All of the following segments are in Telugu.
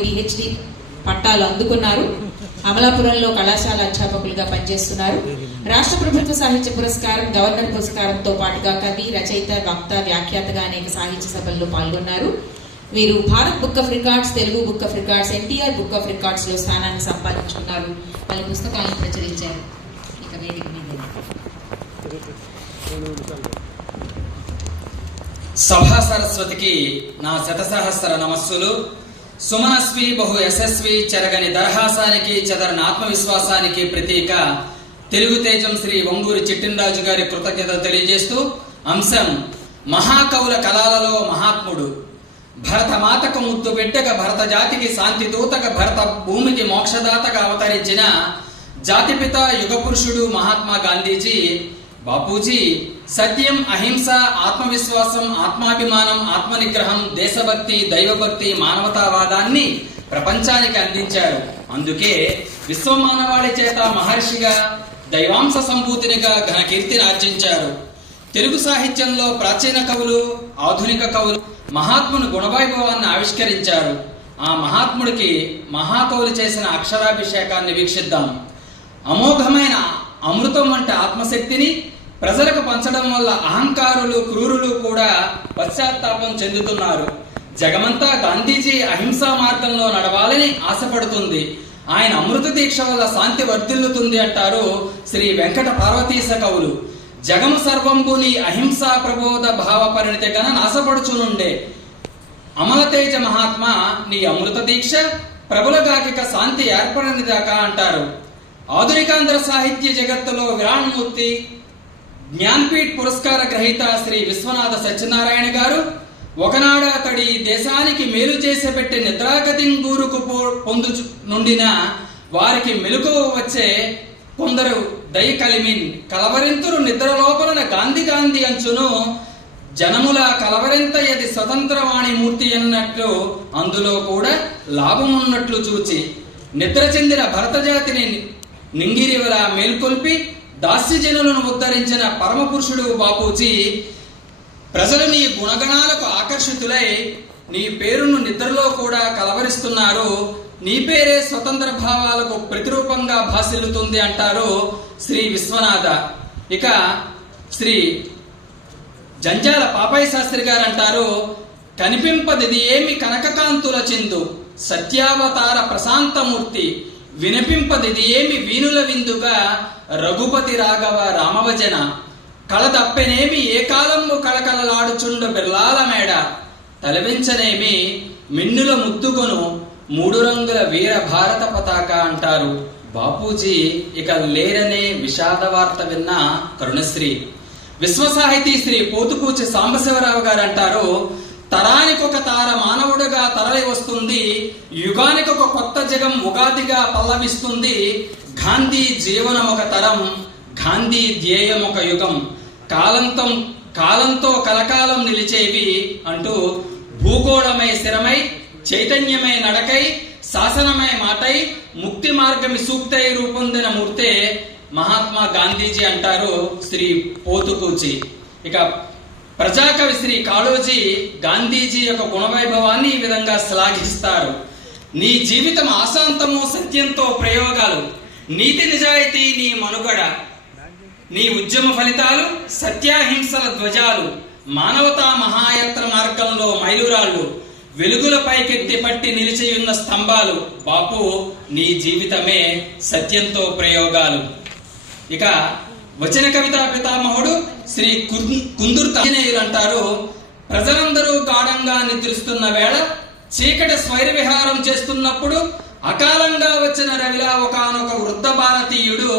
పిహెచ్డి పట్టాలు అందుకున్నారు. అమలాపురంలో కళాశాల అధ్యాపకులుగా పనిచేస్తున్నారు. రాష్ట్ర ప్రభుత్వ సాహిత్య పురస్కారం గవర్నర్ పురస్కారంతో పాటుగా కవి రచయిత వక్త వ్యాఖ్యాతగా అనేక సాహిత్య సభల్లో పాల్గొన్నారు. వీరు Bharat book of records Telugu book of records NTR book of రికార్డ్స్లో స్థానాన్ని సంపాదించుకున్నారు. పలు పుస్తకాలను ప్రచురించారు. ఇక వేదిక మీద సభా సరస్వతికి నా శతసహస్ర నమస్సులు. సుమనస్వి బహు యశస్వి చెరగని దరహాసానికి చెదరని ఆత్మవిశ్వాసానికి ప్రతీక. తెలుగు తేజం శ్రీ వంగూరి చిట్టినరాజు గారి కృతజ్ఞతలు తెలియజేస్తూ అంశం మహాకవుల కళాలలో మహాత్ముడు. భరత మాతకు ముద్దు బిడ్డగా భరత జాతికి శాంతి దూతగా భరత భూమికి మోక్షదాతగా అవతరించిన జాతిపిత యుగ పురుషుడు మహాత్మా గాంధీజీ బాపూజీ సత్యం అహింస ఆత్మవిశ్వాసం ఆత్మాభిమానం ఆత్మనిగ్రహం దేశభక్తి దైవభక్తి మానవతావాదాన్ని ప్రపంచానికి అందించారు. అందుకే విశ్వమానవాళి చేత మహర్షిగా దైవాంశ సంభూతినిగా ఘన కీర్తిని ఆర్జించారు. తెలుగు సాహిత్యంలో ప్రాచీన కవులు ఆధునిక కవులు మహాత్ముని గుణవైభవాన్ని ఆవిష్కరించారు. ఆ మహాత్ముడికి మహాకవులు చేసిన అక్షరాభిషేకాన్ని వీక్షిద్దాం. అమోఘమైన అమృతం వంటి ఆత్మశక్తిని ప్రజలకు పంచడం వల్ల అహంకారులు క్రూరులు కూడా పశ్చాత్తాపం చెందుతున్నారు. జగమంతా గాంధీజీ అహింసా మార్గంలో నడవాలని ఆశపడుతుంది. ఆయన అమృత దీక్ష వల్ల శాంతి వర్ధిల్లుతుంది అంటారు శ్రీ వెంకట పార్వతీశ కవులు. జగము సర్వంబుని అహింసా ప్రబోధ భావ పరిణితి గన నాశపడుచునుండే. అమలతేజ మహాత్మా నీ అమృత దీక్ష ప్రబలగాకిక శాంతి ఏర్పడనిదాకా అంటారు. ఆధునికాంధ్ర సాహిత్య జగత్తులో విరాణమూర్తి జ్ఞాన్పీఠ్ పురస్కార గ్రహీత శ్రీ విశ్వనాథ సత్యనారాయణ గారు ఒకనాడు అతడి దేశానికి మేలు చేసి పెట్టే నిద్రాగతి గూరుకు పొందు నుండిన వారికి మెలకువ వచ్చే కొందరు దయ కలిమిన్ కలవరింతురు నిద్రలోపలన గాంధీ గాంధీ అంచును జనముల కలవరింత ఎది స్వతంత్రవాణి మూర్తి అన్నట్లు అందులో కూడా లాభమున్నట్లు చూచి నిద్ర చెందిన భరత జాతిని నింగిరివల మేల్కొల్పి దాస్యజనులను ఉద్ధరించిన పరమపురుషుడు బాపూజీ ప్రజలు నీ గుణగణాలకు ఆకర్షితులై నీ పేరును నిద్రలో కూడా కలవరిస్తున్నారు. నీ పేరే స్వతంత్ర భావాలకు ప్రతిరూపంగా భాసిల్లుతుంది అంటారు శ్రీ విశ్వనాథ. ఇక శ్రీ జంజాల పాపయ్య శాస్త్రి గారు అంటారు కనిపింపదిది ఏమి కనకకాంతుల చిందు సత్యావతార ప్రశాంతమూర్తి వినిపింపదిది ఏమి వీనుల విందుగా రఘుపతి రాఘవ రామవచన. కళ తప్పెనేమి ఏ కాలము కళకళలాడుచుండు బిర్లాల మేడ. తలవించనేమి మిన్నుల ముద్దుగొను మూడు రంగుల వీర భారత పతాక అంటారు. బాపూజీ ఇక లేరనే విషాద వార్త విన్న కరుణశ్రీ. విశ్వ సాహితీ శ్రీ పోతుకూచి సాంబశివరావు గారు అంటారు తరానికొక తారమా తరలి వస్తుంది యుగానికి ఒక కొత్త జగం ఉగాదిగా పల్లవిస్తుంది. గాంధీ జీవనం ఒక తరం గాంధీ ధ్యేయం ఒక యుగం. కాలంతం కాలంతో కలకాలం నిలిచేవి అంటూ భూగోళమై స్థిరమై చైతన్యమై నడకై శాసనమై మాటై ముక్తి మార్గమి సూక్తై రూపొందిన మూర్తే మహాత్మా గాంధీజీ అంటారు శ్రీ పోతుకూచి ఇక ప్రజాకవి శ్రీ కాళోజీ గాంధీజీ యొక్క గుణవైభవాన్ని ఈ విధంగా శ్లాఘిస్తారు. నీ జీవితం ఆశాంతము సత్యంతో ప్రయోగాలు. నీతి నిజాయితీ నీ మనుగడ. నీ ఉద్యమ ఫలితాలు సత్యాహింసల ధ్వజాలు. మానవతా మహాయత్ర మార్గంలో మైలురాళ్ళు. వెలుగుల పైకెత్తి పట్టి నిలిచియున్న స్తంభాలు. బాపు నీ జీవితమే సత్యంతో ప్రయోగాలు. ఇక వచన కవితా పితామహుడు శ్రీ కుం- కుందుర్త అంటారు ప్రజలందరూ గాఢంగా నిద్రిస్తున్న వేళ చీకటి స్వైర విహారం చేస్తున్నప్పుడు అకాలంగా వచ్చిన రవిలా ఒకనొక వృద్ధ భారతీయుడు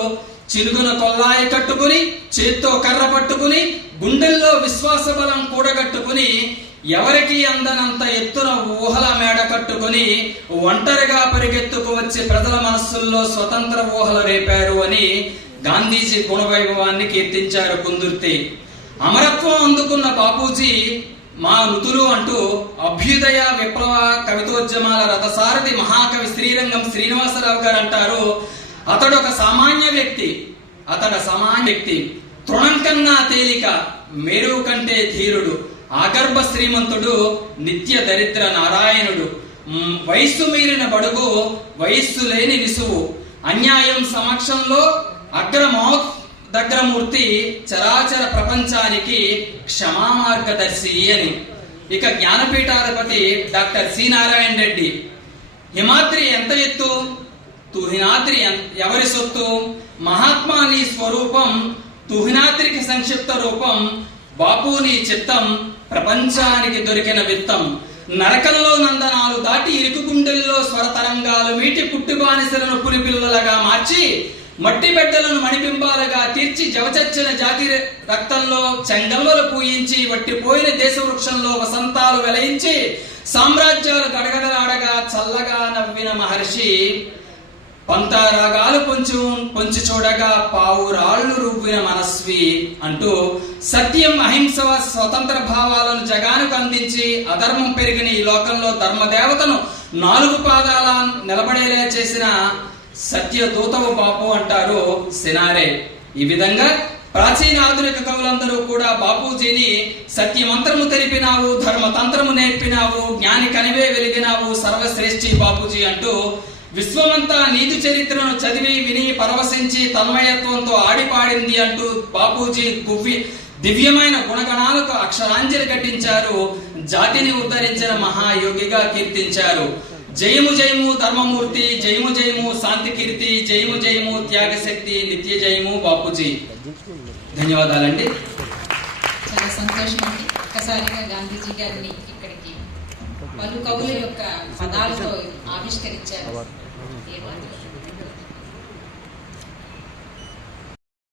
చిలుగున కొల్లాయి కట్టుకుని చేత్తో కర్ర పట్టుకుని గుండెల్లో విశ్వాస బలం కూడగట్టుకుని ఎవరికి అందనంత ఎత్తున ఊహల మేడ కట్టుకుని ఒంటరిగా పరిగెత్తుకు వచ్చి ప్రజల మనస్సుల్లో స్వతంత్ర ఊహలు రేపారు అని గాంధీజీ గుణవైభవాన్ని కీర్తించారు కుందుర్తి అమరత్వం అందుకున్న బాపూజీ మా నుతులు అంటూ అభ్యుదయ విప్లవ కవితోద్యమాల రథసారథి మహాకవి శ్రీరంగం శ్రీనివాసరావు గారు అంటారు అతడు ఒక సామాన్య వ్యక్తి. అతడు సామాన్య వ్యక్తి. తృణం కన్నా తేలిక మేరువు కంటే ధీరుడు ఆగర్భ శ్రీమంతుడు నిత్య దరిద్ర నారాయణుడు. వయస్సు మీరిన బడుగు వయస్సు లేని విసువు. అన్యాయం సమక్షంలో అగ్రమో దగ్గరమూర్తి చరాచర ప్రపంచానికి క్షమా మార్గదర్శి అని. ఇక జ్ఞానపీఠాధిపతి డాక్టర్ సి నారాయణ రెడ్డి. హిమాద్రి ఎంత ఎత్తు? తుహినాద్రి ఎవరి సొత్తు? మహాత్మా నీ స్వరూపం తుహినాద్రికి సంక్షిప్త రూపం బాపు నీ చిత్తం ప్రపంచానికి దొరికిన విత్తం. నరకంలో నందనాలు దాటి ఇరుకు గుండెల్లో స్వర తరంగాలు మీటి పుట్టి బానిసలను పులిపిల్లలుగా మార్చి మట్టి బిడ్డలను మణిబింబాలుగా తీర్చి జవచచ్చిన జాతి రక్తంలో చెంగల్వలు పూయించి వట్టిపోయిన దేశ వృక్షంలో వసంతాలు వెలయించి సామ్రాజ్యాలు గడగడలాడగా చల్లగా నవ్విన మహర్షి పంతారాగాలు కొంచెం పొంచి చూడగా పావురాళ్ళు రువ్విన మనస్వి అంటూ సత్యం అహింస స్వతంత్ర భావాలను జగానికి అందించి అధర్మం పెరిగిన ఈ లోకంలో ధర్మదేవతను నాలుగు పాదాల నిలబడేలా చేసిన సత్య దూతవు బాపు అంటారు సినారే. ఈ విధంగా ప్రాచీన ఆధునిక కవులందరూ కూడా బాపూజీని సత్యమంత్రము తెలిపినావు ధర్మతంత్రము నేర్పినావు జ్ఞాని కనివే వెలిగినావు సర్వశ్రేష్ఠి బాపూజీ అంటూ విశ్వమంతా నీతి చరిత్రను చదివి విని పరవశించి తన్మయత్వంతో ఆడిపాడింది అంటూ బాపూజీ గువ్వి దివ్యమైన గుణగణాలకు అక్షరాంజలి కట్టించారు జాతిని ఉద్ధరించిన మహాయోగిగా కీర్తించారు. జయము జయము ధర్మమూర్తి జయము జయము శాంతి కీర్తి జయము జయము త్యాగశక్తి నిత్య జయము బాపూజీ. ధన్యవాదాలండి. చాలా సంతోషం అండి ఒక్కసారిగా గాంధీజీ గారిని ఇక్కడికి పలు కవుల యొక్క పదాలతో ఆవిష్కరించారు.